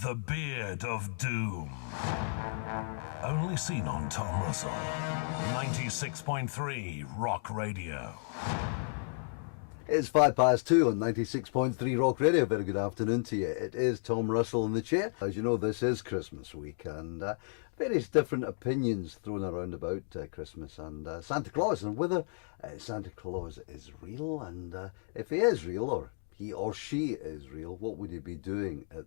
The Beard of Doom. Only seen on Tom Russell. 96.3 Rock Radio. It's 2:05 on 96.3 Rock Radio. Very good afternoon to you. It is Tom Russell in the chair. As you know, this is Christmas week, and various different opinions thrown around about Christmas and Santa Claus, and whether Santa Claus is real, and if he is real, or he or she is real, what would he be doing at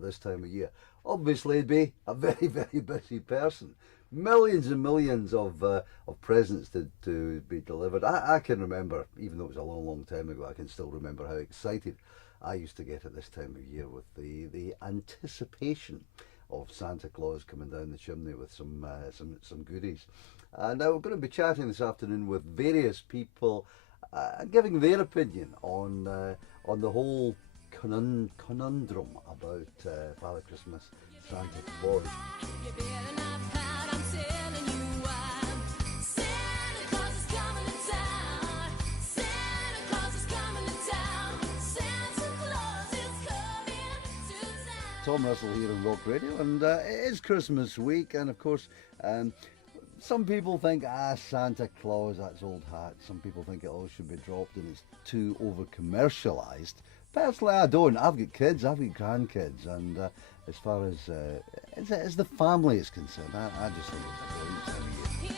this time of year? Obviously, he'd be a very, very busy person. Millions and millions of presents to be delivered. I can remember, even though it was a long, long time ago, I can still remember how excited I used to get at this time of year with the anticipation of Santa Claus coming down the chimney with some goodies. And we're going to be chatting this afternoon with various people, giving their opinion on the whole conundrum about Father Christmas, Santa Claus. Tom Russell here on Rock Radio, and it is Christmas week, and of course some people think, Santa Claus, that's old hat. Some people think it all should be dropped and it's too over-commercialised. Personally, I don't. I've got kids, I've got grandkids, and as far as the family is concerned, I just think it's a brilliant time of year.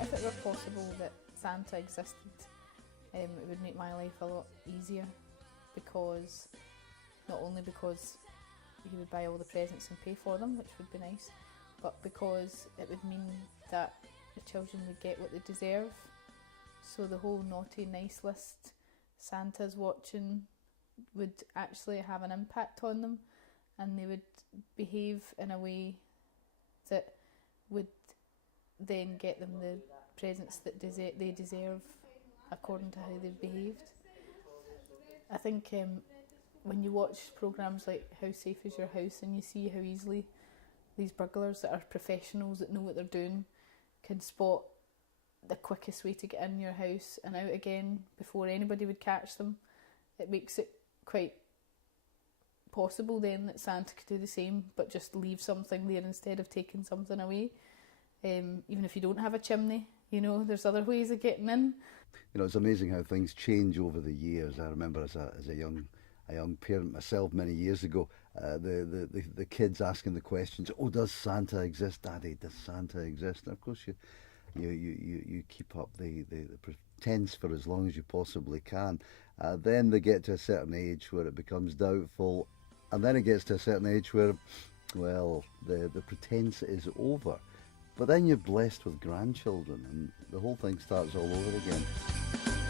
If it were possible that Santa existed, it would make my life a lot easier, because not only because he would buy all the presents and pay for them, which would be nice, but because it would mean that the children would get what they deserve. So the whole naughty nice list Santa's watching would actually have an impact on them, and they would behave in a way that would then get them the presents that they deserve according to how they've behaved. I think when you watch programmes like How Safe Is Your House, and you see how easily these burglars that are professionals that know what they're doing can spot the quickest way to get in your house and out again before anybody would catch them, it makes it quite possible then that Santa could do the same, but just leave something there instead of taking something away. Even if you don't have a chimney, there's other ways of getting in. It's amazing how things change over the years. I remember as a young parent myself many years ago, the kids asking the questions, does Santa exist, Daddy? Does Santa exist? And of course you keep up the pretense for as long as you possibly can. Then they get to a certain age where it becomes doubtful, and then it gets to a certain age where, well, the pretense is over. But then you're blessed with grandchildren, and the whole thing starts all over again.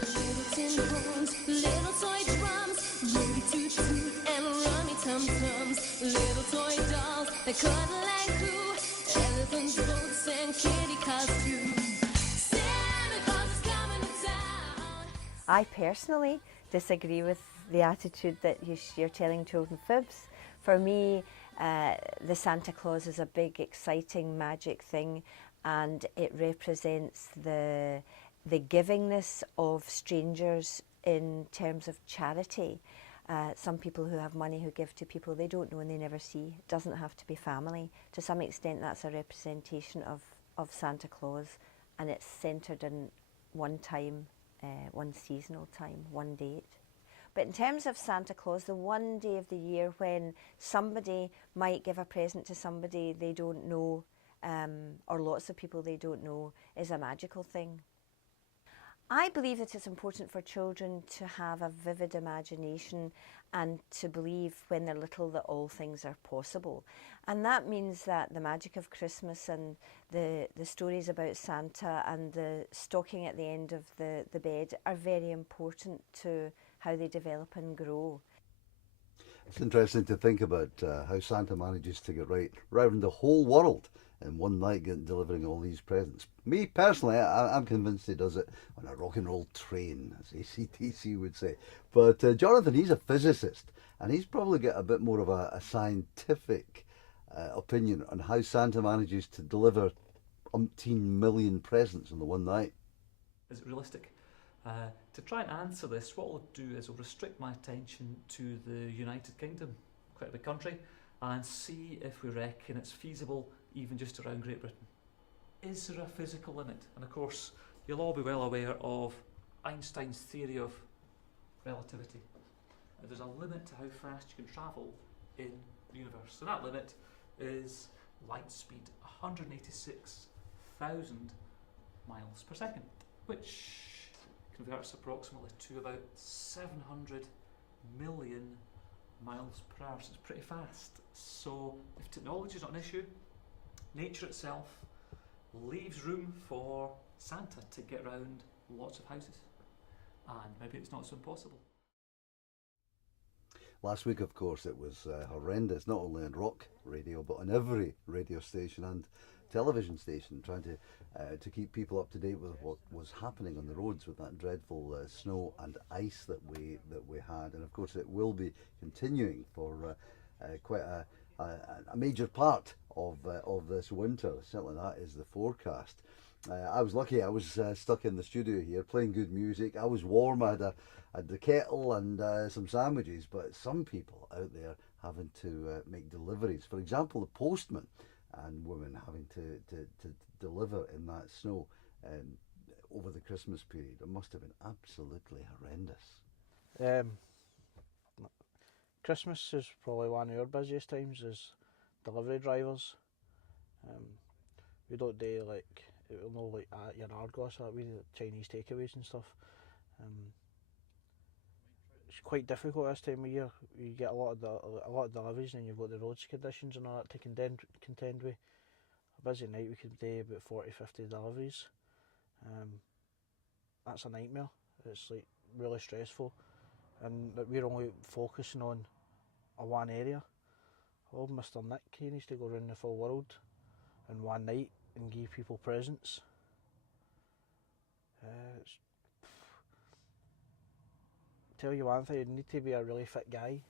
Little tin horns, little toy drums, Ruby toot toot and rummy tum tums, little toy dolls that cuddle and coo, elephants, boats and kitty costumes. Santa Claus is coming to town. I personally disagree with the attitude that you're telling children fibs. For me, the Santa Claus is a big, exciting, magic thing, and it represents the givingness of strangers in terms of charity. Some people who have money who give to people they don't know and they never see. It doesn't have to be family. To some extent, that's a representation of Santa Claus, and it's centred in one time, one seasonal time, one date. But in terms of Santa Claus, the one day of the year when somebody might give a present to somebody they don't know, or lots of people they don't know, is a magical thing. I believe that it's important for children to have a vivid imagination and to believe when they're little that all things are possible. And that means that the magic of Christmas and the stories about Santa and the stocking at the end of the bed are very important to how they develop and grow. It's interesting to think about how Santa manages to get right around the whole world in one night, delivering all these presents. Me personally, I'm convinced he does it on a rock and roll train, as AC/DC would say. But Jonathan, he's a physicist, and he's probably got a bit more of a scientific opinion on how Santa manages to deliver umpteen million presents in the one night. Is it realistic? To try and answer this, what I'll do is I'll restrict my attention to the United Kingdom, quite a big country, and see if we reckon it's feasible even just around Great Britain. Is there a physical limit? And of course, you'll all be well aware of Einstein's theory of relativity. There's a limit to how fast you can travel in the universe, and that limit is light speed, 186,000 miles per second, which converts approximately to about 700 million miles per hour, so it's pretty fast. So if technology is not an issue, nature itself leaves room for Santa to get around lots of houses, and maybe it's not so impossible. Last week, of course, it was horrendous, not only on rock radio, but on every radio station and television station, trying to keep people up to date with what was happening on the roads with that dreadful snow and ice that we had. And of course, it will be continuing for quite a major part of this winter. Certainly, that is the forecast. I was lucky. I was stuck in the studio here playing good music. I was warm. I had the kettle and some sandwiches. But some people out there having to make deliveries. For example, the postman and women having to deliver in that snow over the Christmas period. It must have been absolutely horrendous. Christmas is probably one of our busiest times as delivery drivers. We don't do like, it will know like your Argos, or we do Chinese takeaways and stuff. It's quite difficult this time of year. You get a lot of deliveries, and you've got the roads conditions and all that to contend with. A busy night we could do about 40-50 deliveries. That's a nightmare. It's like really stressful, and that we're only focusing on a one area. Old Mr. Nick, he needs to go around the full world in one night and give people presents. Tell you one thing, you need to be a really fit guy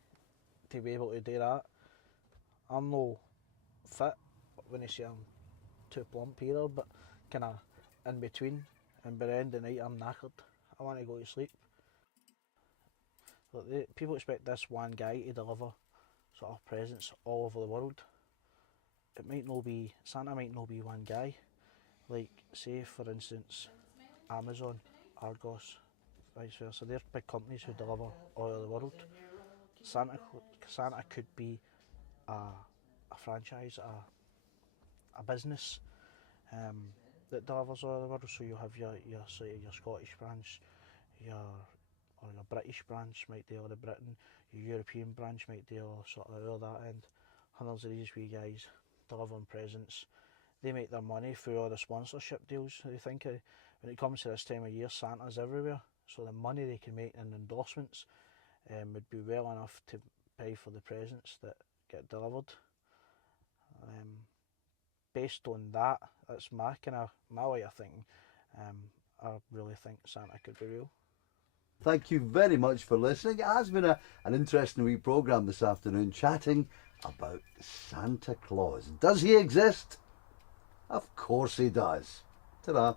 to be able to do that. I'm no fit when I say I'm too plump either, but kind of in between, and by the end of the night I'm knackered. I want to go to sleep. But people expect this one guy to deliver sort of presents all over the world. It might not be, Santa might not be one guy. Like, say for instance, Amazon, Argos, vice versa. They're big companies who deliver all over the world. Santa could be a franchise, a business that delivers all over the world. So you have your Scottish branch, your British branch might deal with Britain, your European branch might deal sort of all that end. Hundreds of these wee guys delivering presents. They make their money through all the sponsorship deals. They think when it comes to this time of year, Santa's everywhere. So the money they can make in endorsements would be well enough to pay for the presents that get delivered. Based on that, that's my way of thinking. I really think Santa could be real. Thank you very much for listening. It has been an interesting wee programme this afternoon, chatting about Santa Claus. Does he exist? Of course he does. Ta-da.